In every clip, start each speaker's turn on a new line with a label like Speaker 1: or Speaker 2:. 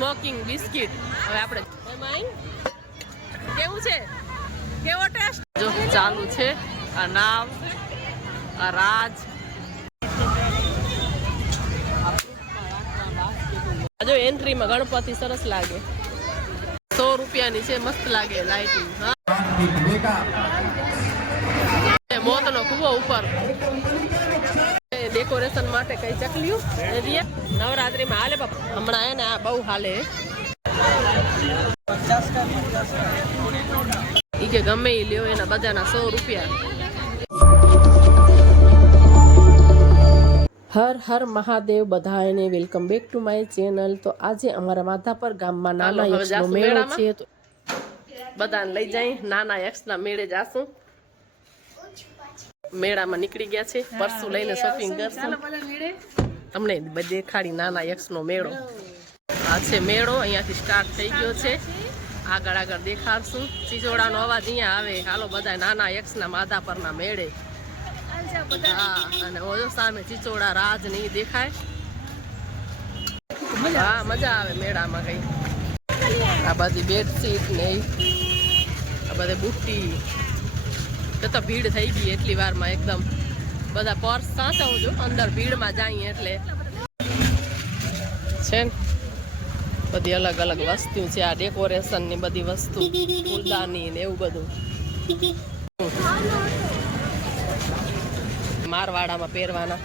Speaker 1: Smoking biscuit હવે આપણે એમાં કેવું છે? કેવો ટેસ્ટ જો ચાલુ છે. આ નામ આ રાજ. આ જો એન્ટ્રીમાં ગણપતિ સરસ લાગે. સો રૂપિયાની છે મસ્ત લાગે લાઇટિંગ હા. મોતનો કુવો ઉપર. ડેકોરેશન માટે કઈ ચકલ્યું? નવરાત્રીમાં હાલે બાપા. હમણાં એને આ બહુ હાલે ઈ કે ગમે ઈ લ્યો એના બધાના સો રૂપિયા. હર હર મહાદેવ બધાને welcome back to my channel. તો આજે અમારા માધાપર ગામમાં નાના યક્ષનો મેળો છે તો બધાને લઈ જાય. નાના યક્ષના મેળે જાશું. મેળામાં નીકળી ગયા છે. પરસું લઈને શોપિંગ કરશું. તમને દેખાડી નાના યક્ષનો મેળો. આ છે મેળો અહીંયાથી સ્ટાર્ટ થઈ ગયો છે. આગળ આગળ દેખાડશું. ચીચોડાનો અવાજ અહીંયા આવે. હાલો બધા નાના યક્ષના માધા પરના મેળે. હા અને ઓજો સામે ચીચોડા રાજ ને દેખાય. હા મજા આવે મેળામાં કઈ. આ બધી બેડશીટ ને આ બધી બુટ્ટી. તો તો ભીડ થઈ ગઈ એટલી વારમાં એકદમ. બધા પર્સ સાચવજો અંદર ભીડમાં જાઈએ એટલે. છે ને? બધી અલગ અલગ વસ્તુ છે, આ ડેકોરેશનની બધી વસ્તુ, ફૂલદાની ને એવું બધું. મારવાડામાં પહેરવાના.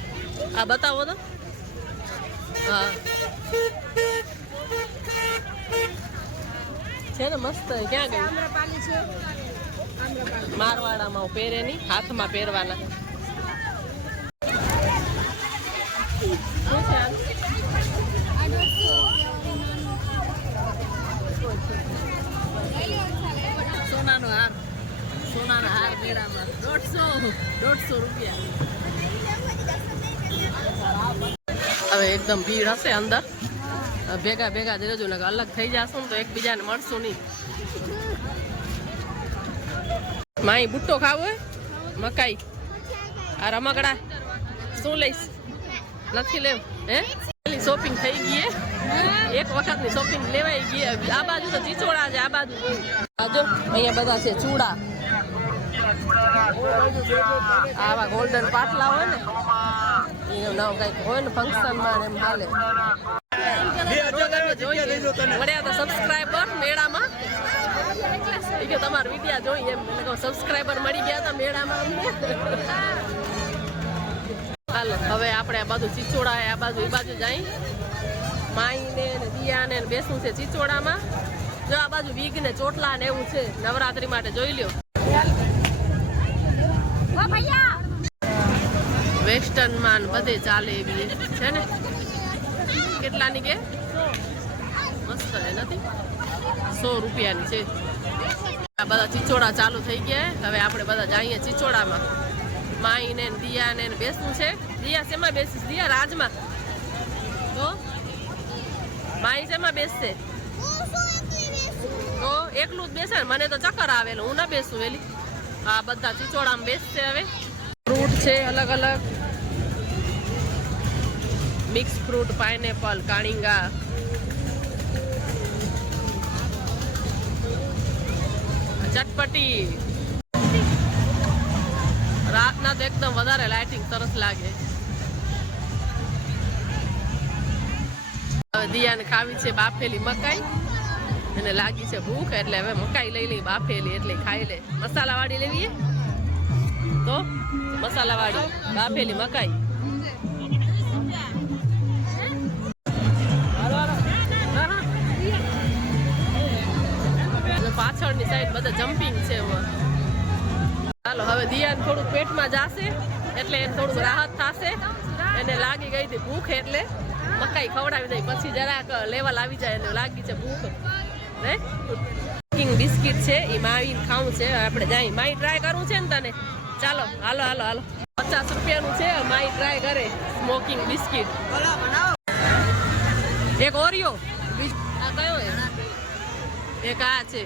Speaker 1: આ બતાવો તો. હા. છે ને મસ્ત? ક્યાં ગઈ? મારવાડામાં પહેરે નહીં, હાથમાં પહેરવાના. સોનાનો હાર દોઢસો દોઢસો રૂપિયા. હવે એકદમ ભીડ હશે અંદર. ભેગા ભેગા જ રહેજો ને અલગ થઈ જશું ને તો એકબીજાને મળશું નહીં. માઈ બુટ્ટો ખાવો મકાઈ. આ રમકડા. શું લઈશ? નથી લેવ. હે? શોપિંગ થઈ ગઈ એક વખતની શોપિંગ લેવાઈ ગઈ આ બાજુ તો ચીચોડા છે આ બાજુ. આ અહીંયા બધા છે ચૂડા. આવા ગોલ્ડન પાટલા હોય ને એનું નામ કંઈક હોય ને ફંક્શનમાં એમ હાલે. મળ્યા તો સબસ્ક્રાઈબર મેળામાં. કે તમારા વિડિયા જોઈ એમ. એટલે સબસ્ક્રાઈબર મળી ગયા હતા મેળામાં અમને. હવે આપણે આ બાજુ ચીચોડા આ બાજુ એ બાજુ જાય. માઈને ને દિયાને બેસવું છે ચીચોડામાં. જો આ બાજુ વીગ ને ચોટલા ને એવું છે. નવરાત્રી માટે જોઈ લ્યો. વેસ્ટર્નમાં બધે ચાલે એવી છે ને. કેટલાની કે? મસ્ત નથી? સો રૂપિયાની છે. આ બધા ચીચોડા ચાલુ થઈ ગયા હવે આપણે બધા જઈએ ચીચોડામાં. માઈને દિયાને બેસવું છે. દિયા શેમાં બેસીશ? દિયા રાજમાં. તો? માઈ શેમાં બેસશે? તો એકલું જ બેસે ને? મને તો ચક્કર આવેલું. હું ના બેસું વેલી. આ બધા ચીચોડામાં બેસશે હવે. ફ્રૂટ છે અલગ અલગ. મિક્સ ફ્રૂટ, પાઇનેપલ, કાણિંગા. ચટપટી રાતના તો એકદમ વધારે લાઇટિંગ સરસ લાગે. હવે દિયાને ખાવી છે બાફેલી મકાઈ. એને લાગી છે ભૂખ, એટલે હવે મકાઈ લઈ લઈ બાફેલી, એટલે ખાઈ લે. મસાલા વાળી લેવી તો મસાલા વાળી બાફેલી મકાઈ. સાઈડ બધા જમ્પિંગ છે ચાલો, હવે દિયાને થોડુંક પેટમાં જાશે, એટલે એને થોડુંક રાહત થશે. એને લાગી ગઈ હતી ભૂખ, એટલે મકાઈ ખવડાવી દઈ. પછી જરાક લેવલ આવી જાય એને લાગી છે ભૂખ. ને? કિંગ બિસ્કિટ છે એ માવીને ખાવું છે. આપણે જાય, માઈ ટ્રાય કરવું છે ને તને? ચાલો, હાલો હાલો હાલો. પચાસ રૂપિયાનું છે, માઈ ટ્રાય કરે સ્મોકિંગ બિસ્કિટ એક ઓરિયો. આ કયો એક આ છે.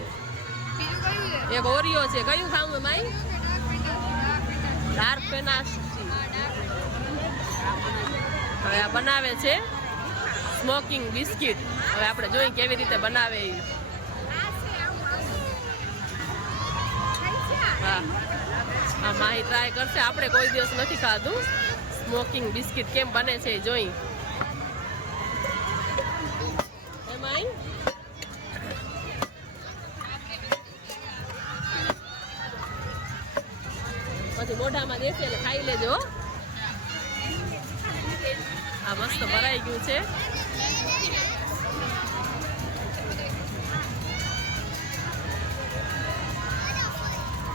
Speaker 1: એક ઓરિયો છે. કયું ખાવું માઈ? ડાર્ક પેનાસ. હવે આ બનાવે છે સ્મોકિંગ બિસ્કિટ. હવે આપણે જોઈએ કેવી રીતે બનાવે એ હા. માહી ટ્રાય કરશે. આપણે કોઈ દિવસ નથી ખાધું. સ્મોકિંગ બિસ્કિટ કેમ બને છે જોઈ. પછી મોઢામાં દેશે એટલે ખાઈ લેજો આ મસ્ત ભરાઈ ગયું છે.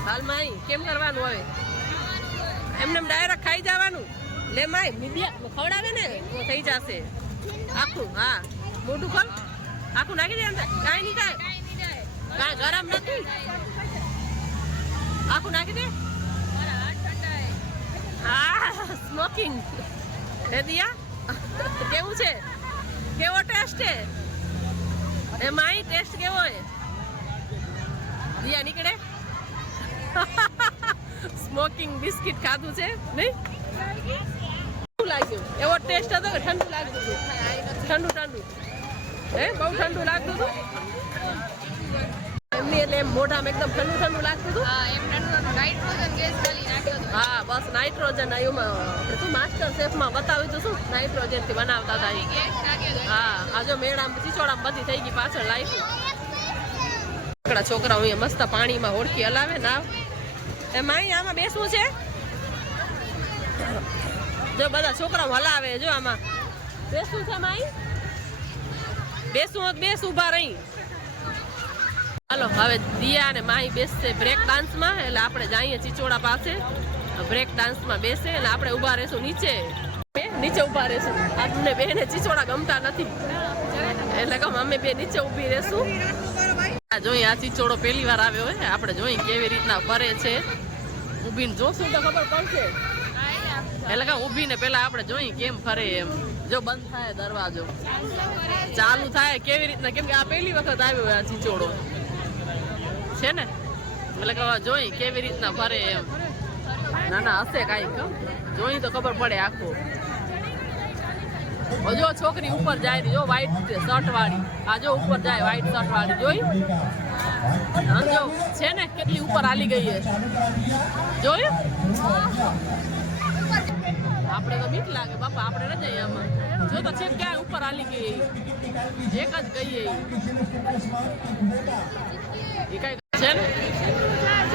Speaker 1: હાલ માઈ કેમ કરવાનું હવે? એમને ડાયરેક્ટ ખાઈ જવાનું? લે માય મીડિયા ખવડાવે ને થઈ જશે. આખું હા. મોઢું ખોલ. આખું નાખી દે અંદર. કાંઈ નહીં કાંઈ કાંઈ ગરમ નથી. આખું નાખી દે. સ્મોકિંગ હે દિયા કેવું છે? કેવો ટેસ્ટ છે? એ માઈ ટેસ્ટ કેવો છે? દિયા નીકળે? સ્મોકિંગ બિસ્કિટ ખાધું છે, નહીં? કેવું લાગ્યું. એવો ટેસ્ટ હતો ઠંડુ લાગતું હતું? ઠંડુ ઠંડુ. હે? બહુ ઠંડુ લાગતું હતું? એમની એટલે એમ મોઢામાં એકદમ ઠંડુ ઠંડુ લાગતું હતું? હા, બસ નાઇટ્રોજન એમાં આપણે શું માસ્ટર શેફમાં બતાવ્યું હતું શું? નાઇટ્રોજનથી બનાવતા હતા હા, આ જો મેળામાં ચીચોડામાં બધી થઈ ગઈ પાછળ લાઈફ છોકરા છોકરાઓ અહીંયા મસ્ત પાણીમાં હોડકી હલાવે ના એ માઈ આમાં બેસવું છે? જો બધા છોકરાઓ હલાવે જો આમાં. બેસવું છે માઈ બેસવું બેસ ઊભા રહી. હાલો, હવે દિયા અને માહી બેસશે બ્રેક ડાન્સમાં એટલે આપણે જઈએ ચીચોડા પાસે. બ્રેક ડાન્સમાં બેસે અને આપણે ઊભા રહેશું નીચે. નીચે ઊભા રહેશું. બે બેને ચીચોડા ગમતા નથી. એટલે કહું, અમે બે નીચે ઊભી રહેશું. જોઈએ આ ચીચોડો પહેલી વાર આવ્યો હોય આપણે જોઈએ કેવી રીતના ફરે છે. ઊભીને જોશું તો ખબર પડશે. એટલે કે ઊભીને પેલા આપણે જોઈએ કેમ ફરે એમ. જો બંધ થાય દરવાજો. ચાલુ થાય કેવી રીતના? કેમ કે આ પહેલી વખત આવ્યો આ ચીચોડો છે ને? એટલે કે જોઈએ જોઈ કેવી રીતના ફરે એમ. ના ના હશે કાંઈક જોઈ તો ખબર પડે આખું. જો છોકરી ઉપર જાય જો વ્હાઈટ શર્ટ વાળી. આ જો ઉપર જાય વ્હાઈટ શર્ટ વાળી, જોઈ? જો? છે ને? કેટલી ઉપર હાલી ગઈ છે જોયું? આપણે તો બીક લાગે, બાપા, આપણે ન જઈએ આમાં. જો તો છે ક્યાં ઉપર હાલી ગઈ એક જ ગઈ છે ને?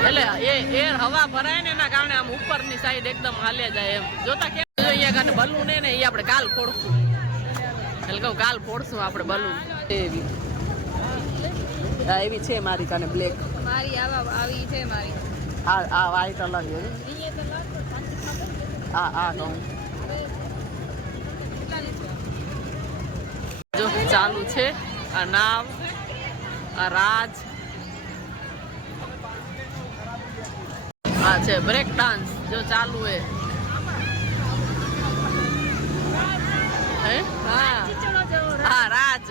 Speaker 1: એટલે એ એર હવા ભરાય ને એના કારણે આમ ઉપરની સાઈડ એકદમ હાલે જાય એમ. જોતા કે અહીંયા કારણે બલૂન ને ને એ આપણે કાલ ફોડશું. એટલે કહું કાલ ફોડશું આપણે બલૂન એવી. એવી છે મારી કાને બ્લેક
Speaker 2: મારી આવા આવી છે મારી.
Speaker 1: આ આ વાઈટ અલગ છે. આ આ કહું જો ચાલુ છે. આ નામ આ રાજ છે બ્રેક ડાન્સ જો ચાલુ હે? હે. રાજ.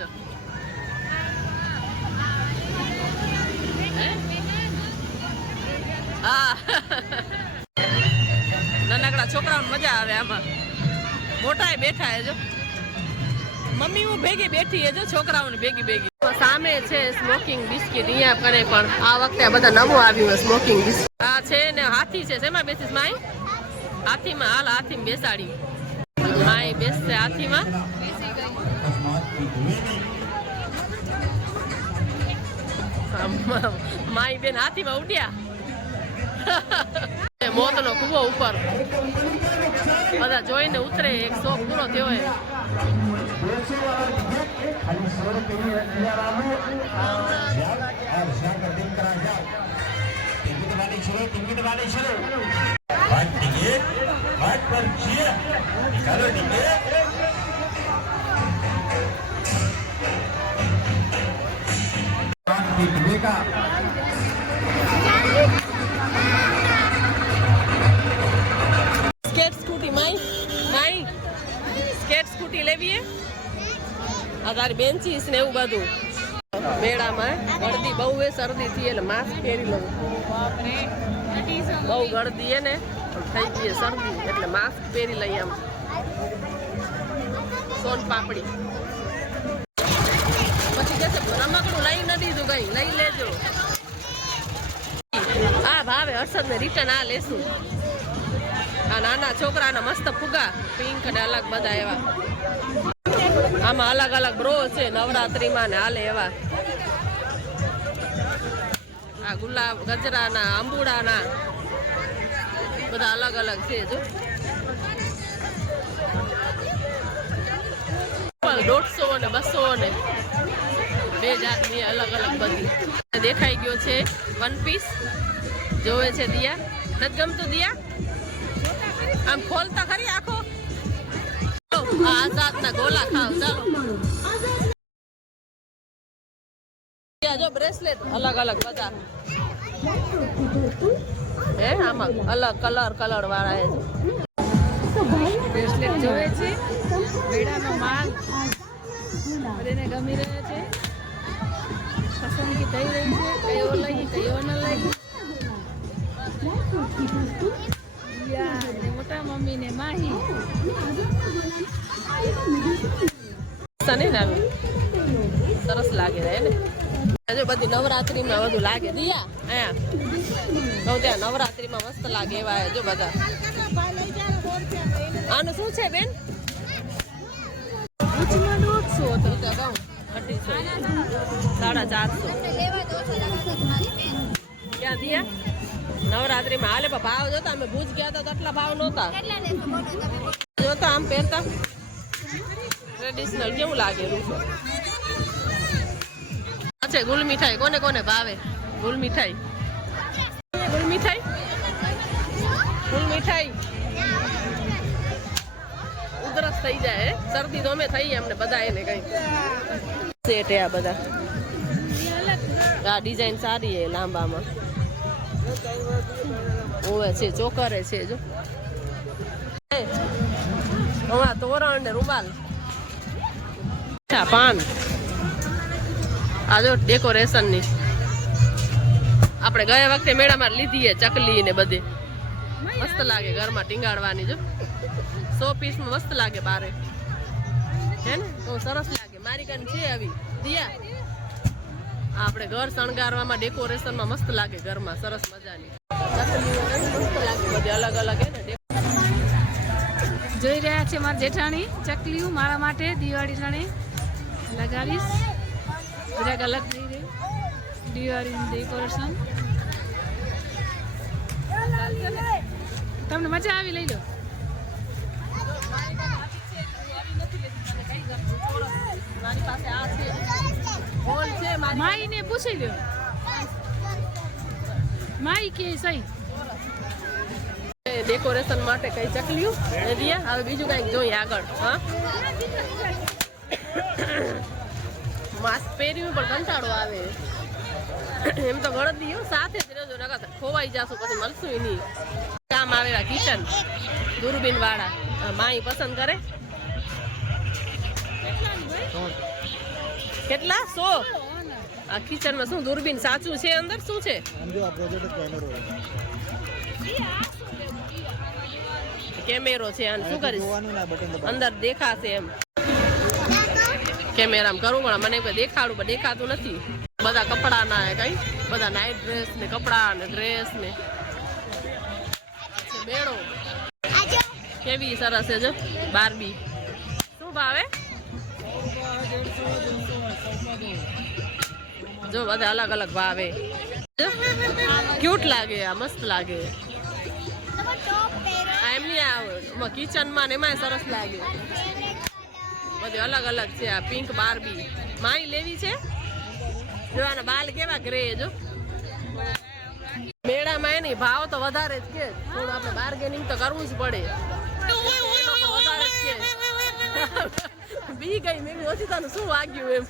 Speaker 1: નાનકડા છોકરાઓને મજા આવે આમાં. મોટા બેઠા હે જો. મમ્મી હું ભેગી બેઠી હે જો, છોકરાઓને ભેગી ભેગી સામે છે સ્મોકિંગ બિસ્કિટ અહીંયા કરે પણ આ વખતે બધા નવું આવ્યું છે સ્મોકિંગ બિસ્કિટ આ છે ને હાથી છે, શેમાં બેસીસ માય હાથીમાં, હાલ હાથીમાં બેસાડી. માય બેસશે હાથીમાં. માય બેન હાથીમાં ઉડ્યા. મોતનો કુવો ઉપર. બધા જોઈને ઉતરે, એક શોખ પૂરો થયો ಅಲ್ಲಿ
Speaker 3: ಸೋರು ತಿಳಿಯರಾಮು ಜಾಗ और शाम का दिन करा जाओ टिकट वाले चलो, टिकट वाले चलो। बात टिकट,
Speaker 1: बात पर किए निकालो टिकट का। स्केट स्कूटी, माई माई। स्केट स्कूटी ले भी है। આ બેન્ચીસ ને એવું બધું. મેળામાં ગળદી બહુ એ શરદી થઈ એટલે માસ્ક પહેરી લઉં. બહુ ગળદી હે ને, થઈ ગઈ શરદી, એટલે માસ્ક પહેરી લઈએ આમ. સોન પાપડી. છે, રમકડું લઈ ન દીધું કઈ લઈ લેજો. આ ભાવે હર્ષદ ને રિટર્ન આ લેશું. આ નાના છોકરાના મસ્ત ફુગા, પિંક અને અલગ બધા એવા. આમાં અલગ અલગ બ્રો છે, નવરાત્રીમાં ને હાલે એવા. આ ગુલાબ, ગજરાના, આંબુડાના. બધા અલગ અલગ છે જો. દોઢસો ને બસો ને. બે જાતની અલગ અલગ બધી. દેખાઈ ગયો છે વન પીસ જોવે છે દિયા? નથી ગમતું દિયા? આમ ખોલતા ખરી આખો? આઝાદના ગોલા ખાવ ચાલો. જો બ્રેસલેટ, અલગ અલગ બધા. હે, આમાં અલગ કલર કલર વાળા છે.
Speaker 2: બ્રેસલેટ જોવે છે. વેડાનો માલ. બધાને ગમી રહ્યો છે. પસંદગી થઈ રહી છે. કયો લઈ કયો ન લઈ અને મોટા મમ્મી ને માહી.
Speaker 1: સને ને સરસ લાગે રહે ને? હજુ બધી નવરાત્રીમાં બધું લાગે. દિયા. અહીંયા કહું ત્યાં નવરાત્રીમાં મસ્ત લાગે એવા જો બધા. આનું શું છે બેન?
Speaker 2: ઉચમાં દોઢસો હતો
Speaker 1: તો અઢીસો સાડા ચારસો ક્યાં દિયા? નવરાત્રીમાં. હાલે પણ ભાવ જોતા અમે ભૂજ ગયા હતા તો આટલા ભાવ નહોતા. જોતા આમ પહેરતા. ટ્રેડિશનલ કેવું લાગેલું છે? ગુલ મીઠાઈ. કોને કોને ભાવે? ગુલ મીઠાઈ. ગુલ મીઠાઈ? ગુલ મીઠાઈ. ઉધરસ થઈ જાય? શરદી તો અમે થઈ અમને બધા એને કઈ. સેટ આ બધા. આ ડિઝાઇન સારી હે લાંબામાં. ઓવે છે, ચોકરે છે, જો. હમણાં તોરણ ને રૂમાલ. પાન. આ જો ડેકોરેશનની. આપણે ગયા વખતે મેળામાં લીધી હે ચકલી ને બધી. મસ્ત લાગે ઘરમાં ટીંગાડવાની, જો. સો પીસમાં મસ્ત લાગે બારે. હે ને? તો સરસ લાગે. મારી કાન છે આવી. દિયા. આપણે ઘર શણગારવામાં ડેકોરેશનમાં મસ્ત લાગે ઘરમાં સરસ મજાની. મસ્ત લાગે બધી અલગ અલગ ને
Speaker 2: જોઈ રહ્યા છે મારા જેઠાણી ચકલીઓ મારા માટે દિવાળી ટાણે લગાવીશ. જરાક અલગ થઈ રહી. દિવાળીનું ડેકોરેશન. તમને મજા આવી લઈ લો.
Speaker 1: મારી પાસે આ છે. બોલ
Speaker 2: ને પૂછી લ્યો. માઈ કે સહી
Speaker 1: ડેકોરેશન માટે કઈ ચકલ્યું રિયા હવે બીજું કંઈક જોઈએ આગળ હા? માસ્ક પહેર્યું પણ કંટાળો આવે. એમ તો ગણતરી હું સાથે જ રહેજો નકા ખોવાઈ જશો પછી મળશું નહીં. કામ આવેલા કિચન દૂરબીન વાળા માઈ પસંદ કરે. કેટલા? સો? આ કિચનમાં શું દૂરબીન સાચું છે અંદર? શું છે? કેમેરો છે અને શું કરીશ? અંદર દેખાશે એમ. કેમેરામાં કરું પણ મને કોઈ દેખાડું પણ દેખાતું નથી. બધા કપડાના કઈ? બધા નાઇટ ડ્રેસ ને કપડા ને ડ્રેસ ને. બેડો. કેવી સરસ છે જો બારબી શું ભાવે? જો બધા અલગ અલગ ભાવે. ક્યુટ લાગે આ, મસ્ત લાગે. એમની આ કિચનમાં ને એમાંય સરસ લાગે. બધી અલગ અલગ છે આ પિંક બારબી માઈ લેવી છે? જોવાના બાલ કેવા ગ્રે જો. મેળામાં એની ભાવ તો વધારે જ કે. થોડું આપણે બાર્ગેનિંગ તો કરવું જ પડે. વધારે જ કે. બી ગઈ મેં ઓછી તને શું વાગ્યું એમ?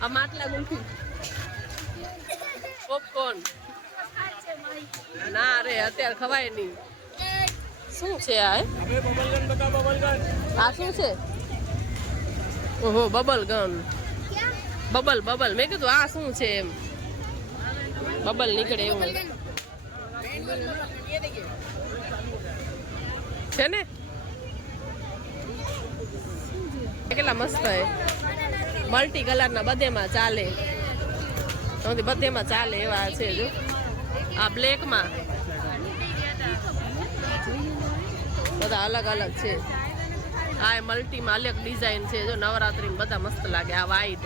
Speaker 1: માટલા ગુલ્ફી. પોપકોર્ન ના રે અત્યારે ખવાય નહીં. શું છે આ? આ શું છે? ઓહો બબલ ગન બબલ બબલ મેં કીધું આ શું છે એમ. બબલ નીકળે એવું. છે ને? કેટલા મસ્ત હે. મલ્ટી કલરના બધેમાં ચાલે. સૌથી બધેમાં ચાલે એવા છે જો. આ બ્લેકમાં બધા અલગ અલગ છે. આ મલ્ટીમાં અલગ ડિઝાઇન છે જો, નવરાત્રીમાં બધા મસ્ત લાગે, આ વાઈટ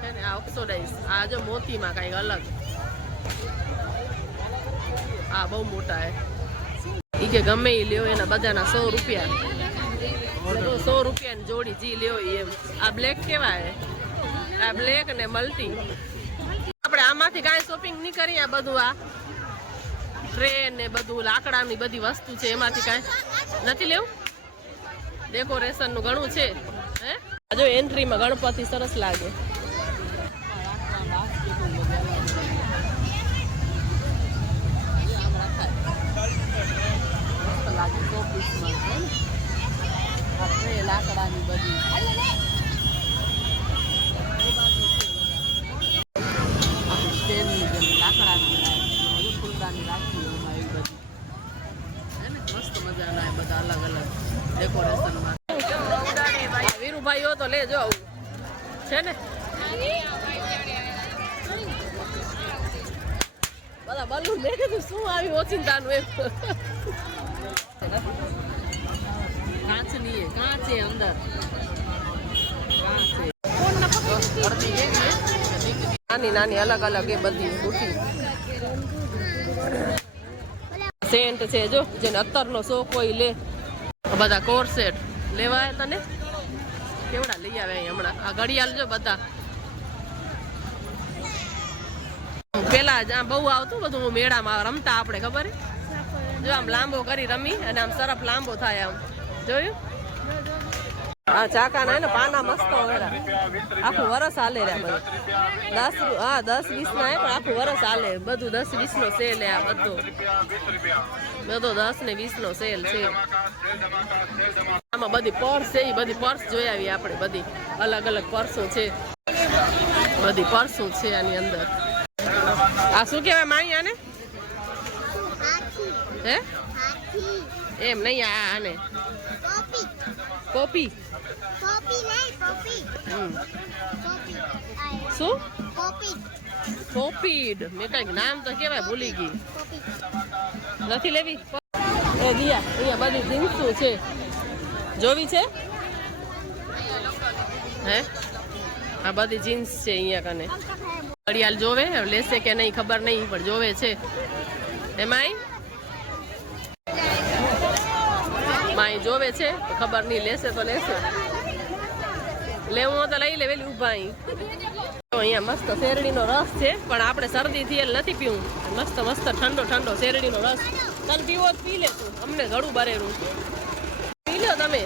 Speaker 1: છે ને, આ ઓક્સોડાઇઝ આ જો મોતીમાં કંઈક અલગ. આ બહુ મોટા હે એ કે ગમે એ લ્યો, એના બધાના સો રૂપિયા. સો રૂપિયાની જોડી જી લ્યો એમ. આ બ્લેક કેવા હે આ બ્લેક ને મલ્ટી આપણે આમાંથી કાંઈ શોપિંગ નહીં કરીએ આ બધું આ. ટ્રેન ને બધું, લાકડાની બધી વસ્તુ છે એમાંથી કાંઈ. નથી લેવું? ડેકોરેશનનું ઘણું છે. હે? જો એન્ટ્રીમાં ગણપતિ સરસ લાગે લાકડાની બધી સ્ટેનની જેમ લાકડાની લાય ફૂલદાની રાખી એમાં એવી બધી હે ને મસ્ત મજાના એ બધા અલગ અલગ ડેકોરેશનમાં વીરુભાઈઓ તો લેજો આવું છે ને બધા બલૂન મેં કીધું શું આવ્યું ઓચિંતાનું એમ નાની નાની અલગ અલગ એ બધી બુટી સેન્ટ છે જો, જેને અત્તરનો શોખ હોય લે. બધા કોરસેટ લેવાય તને? કેવડા લઈ આવે હમણાં? આ ઘડિયાળ જો બધા. પેલા જ આ બહુ આવતું, બધું મેળામાં રમતા આપણે, ખબર હે? જો આમ લાંબો કરી રમી અને આમ સરફ લાંબો થાય આમ. જોયું? હા ચાકા ના ને પાના મસ્ત હોય આખું વરસ હાલે રહ્યા બધું. દસ હા, દસ વીસ ના પણ આખું વરસ હાલે. બધું દસ વીસ નો સેલ આ બધું. બધો દસ ને વીસ નો સેલ છે. આમાં બધી પર્સ છે એ બધી પર્સ જોઈ આવી આપણે બધી. અલગ અલગ પર્સો છે. બધી પર્સો છે આની અંદર. આ શું કહેવાય માણી આને? હે? એમ નહીં આ આને. કોપી હમ. શું? કોપીડ મેં કંઈક નામ તો કેવાય ભૂલી ગઈ. નથી લેવી? એ દિયા અહીંયા બધી જીન્સો છે. જોવી છે? હે? આ બધી જીન્સ છે અહીંયા કને. ઘડિયાળ જોવે લેશે કે નહીં ખબર નહીં પણ જોવે છે. એમાંય માય જોવે છે, તો ખબર નહીં, લેશે તો લેશે. લેવું તો લઈ લે, વેલી ઊભા અહીં. તો અહીંયા મસ્ત શેરડીનો રસ છે, પણ આપણે શરદીથી એટલે નથી પીવું. મસ્ત મસ્ત, ઠંડો ઠંડો શેરડીનો રસ. તને પીવો જ પી લે તું. અમને ઘડું બરેરું પી લો તમે.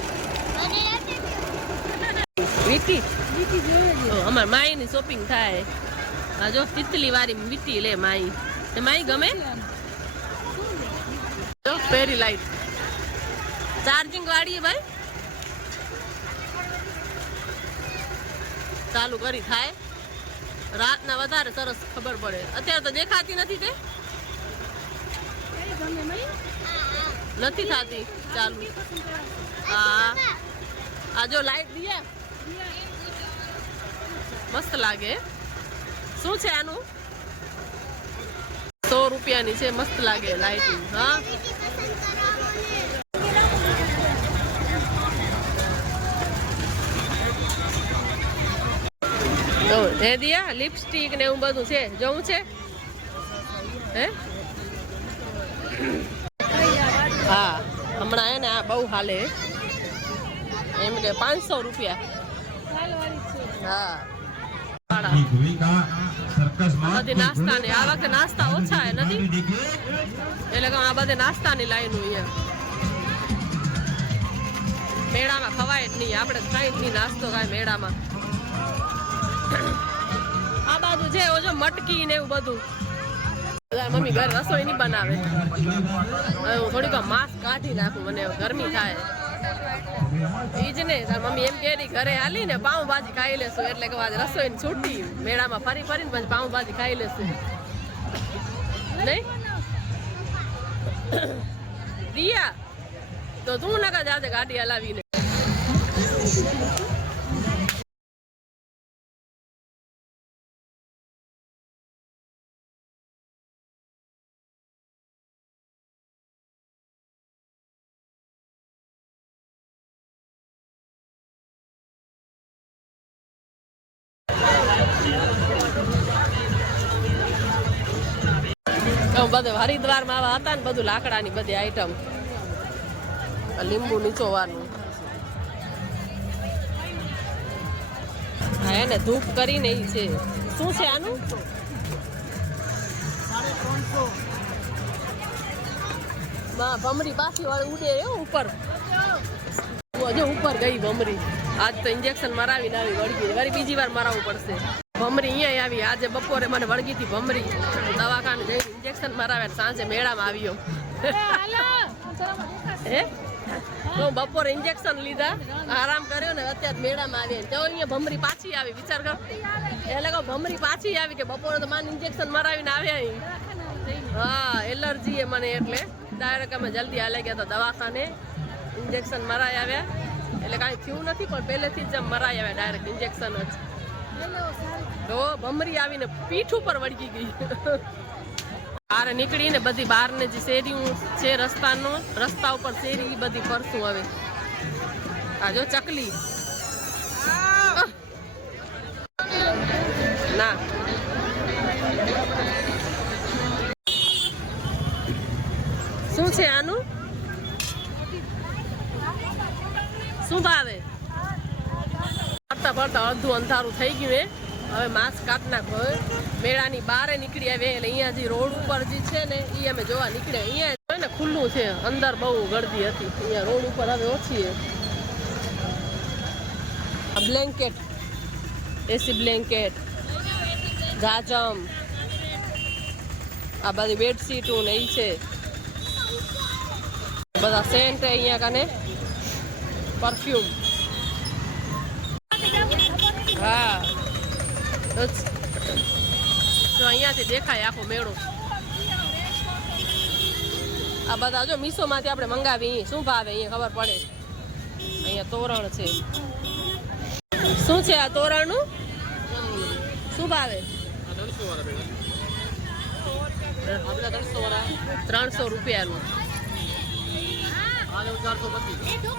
Speaker 1: વીટી. અમાર માઈની શોપિંગ થાય. આ જો તિતલી વાળી વીટી લે માઈ. એ માઈ ગમે? જો ફેરી લાઈટ ચાર્જિંગ વાળી ભાઈ. ચાલુ કરી થાય. રાતના વધારે સરસ ખબર પડે. અત્યારે તો દેખાતી નથી તે. નથી થતી. ચાલુ. હા. આ જો લાઈટ દિયા મસ્ત લાગે. શું છે આનું? સો રૂપિયાની છે. મસ્ત લાગે લાઇટિંગ હા. હે દિયા લિપસ્ટિક ને એવું બધું છે. જોવું છે? હે? હા, હમણાં એને આ બહુ હાલે. એમ કે પાંચસો રૂપિયા. હા. વાળા.
Speaker 3: ની
Speaker 1: આ વખતે નાસ્તા ઓછા નથી? એટલે આ બધે નાસ્તાની લાઈન અહીંયા મેળામાં ખવાય જ નહીં, આપણે ખાઈ જ નહીં નાસ્તો કાંઈ મેળામાં. આ બાજુ છે ઓજો મટકી ને એવું બધું. મમ્મી ઘરે રસોઈ નહીં બનાવે. હું થોડીક માસ્ક કાઢી નાખું, મને ગરમી થાય. ઈ જ ને, તાર મમ્મી એમ કે ઘરે હાલી ને પાઉંભાજી ખાઈ લેશું. એટલે કે આજે રસોઈ છૂટી. મેળામાં ફરી ફરીને પછી પાઉંભાજી ખાઈ લેશું. નહીં? દિયા, તો તું નકા જાજે ગાડી હલાવીને. બધે હરિદ્વારમાં આવા હતા ને બધું લાકડાની બધી આઈટમ લીંબુ નીચોવાનું. હા, એને ધૂપ કરીને ઈ છે. શું છે આનું? ઉપર. ઉપર ગઈ ભમરી. આજ તો ઇન્જેક્શન મરાવીને આવી વળગી. વળી બીજી વાર મરાવવું પડશે. ભમરી અહીંયા આવી. આજે બપોરે મને વળગી હતી ભમરી દવાખાને જઈ ઇન્જેક્શન મરાવ્યા સાંજે મેળામાં આવ્યો. હે? હું બપોરે ઇન્જેક્શન લીધા આરામ કર્યો ને અત્યારે મેળામાં આવી તો અહીંયા ભમરી પાછી આવી વિચાર કરો. એટલે કહો ભમરી પાછી આવી કે બપોરે તો માન ઇન્જેક્શન મરાવીને આવ્યા અહીં. હા એલર્જી એ મને એટલે. ડાયરેક્ટ અમે જલ્દી હાલે ગયા હતા દવાખાને ઇન્જેક્શન મરાઈ આવ્યા. એટલે કાંઈ થયું નથી પણ પહેલેથી જ મરાઈ આવ્યા ડાયરેક્ટ ઇન્જેક્શન જ. તો ભમરી આવીને પીઠ ઉપર વળગી ગઈ. બહાર નીકળીને બધી બહારને જે શેરીઓ છે, રસ્તાનો, રસ્તા ઉપર શેરી બધી ફરશું હવે. આ જો ચકલી. ના. શું છે આનું? શું ભાવે? ફરતા અડધું અંધારું થઈ ગયું એ હવે માસ્ક કાપ નાખો મેળાની બારે નીકળી આવે એટલે અહીંયા જે રોડ ઉપર જે છે ને એ અમે જોવા નીકળ્યા. અહીંયા હોય ને, ખુલ્લું છે. અંદર બહુ ગળદી હતી. અહીંયા રોડ ઉપર હવે ઓછી છે બ્લેન્કેટ, એસી બ્લેન્કેટ, ગાજમ, આ બધી બેડશીટો ને એ છે. બધા સેન્ટ અહીંયા કને. પરફ્યુમ. હા. જો. અહીંયાથી દેખાય આખો મેળો. આ બધા જો મીશોમાંથી આપણે મંગાવી શું ભાવે અહીંયા ખબર પડે? અહીંયા તોરણ છે. શું છે આ તોરણનું? શું ભાવે? ત્રણસો રૂપિયાનું.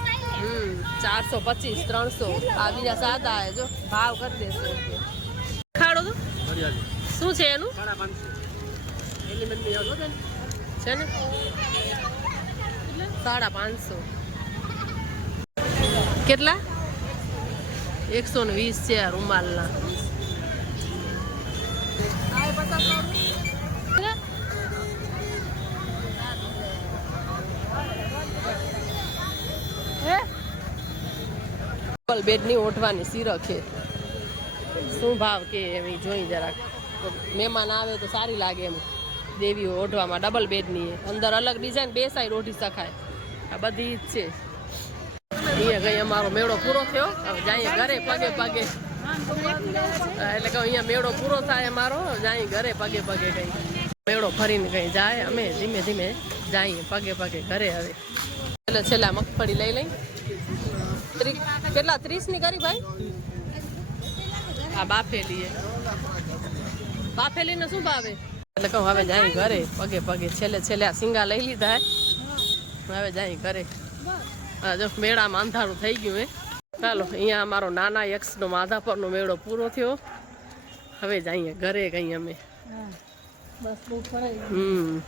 Speaker 1: હમ ચારસો પચીસ, ત્રણસો. આ બીજા સાદા આવે જો. ભાવ કરી દેશે. ખાડો તો? શું છે એનું? છે ને? સાડા પાંચસો. કેટલા? એકસો ને વીસ છે રૂમાલના. ડબલ બેડની ઓઢવાની સિરક છે. શું ભાવ કે એમ જોઈ જરાક. મહેમાન આવે તો સારી લાગે એમ. દેવીઓ ઓઢવામાં ડબલ બેડની. અંદર અલગ ડિઝાઇન બે સાઈડ ઓઢી શકાય. આ બધી જ છે. અહીંયા ગઈ અમારો મેળો પૂરો થયો. હવે જાય ઘરે પગે પગે. એટલે કે અહીંયા મેળો પૂરો થાય અમારો જાય ઘરે પગે પગે કઈ. મેળો ફરીને કઈ જાય. અમે ધીમે ધીમે જઈએ પગે પગે ઘરે હવે. એટલે છેલ્લા મગફળી લઈ લઈ. કેટલા ત્રીસની કરી ભાઈ? આ બાફેલી બાફેલી ને શું ભાવે? એટલે કહું હવે જાય ઘરે પગે પગે છેલ્લે છેલ્લે આ સિંગા લઈ લીધા હે. હવે જાય ઘરે. હા જો મેળામાં અંધારું થઈ ગયું હે. ચાલો અહીંયા અમારો નાના યક્ષનો માધાપરનો મેળો પૂરો થયો. હવે જઈએ ઘરે ગઈ અમે.
Speaker 2: બસ બહુ
Speaker 1: હમ.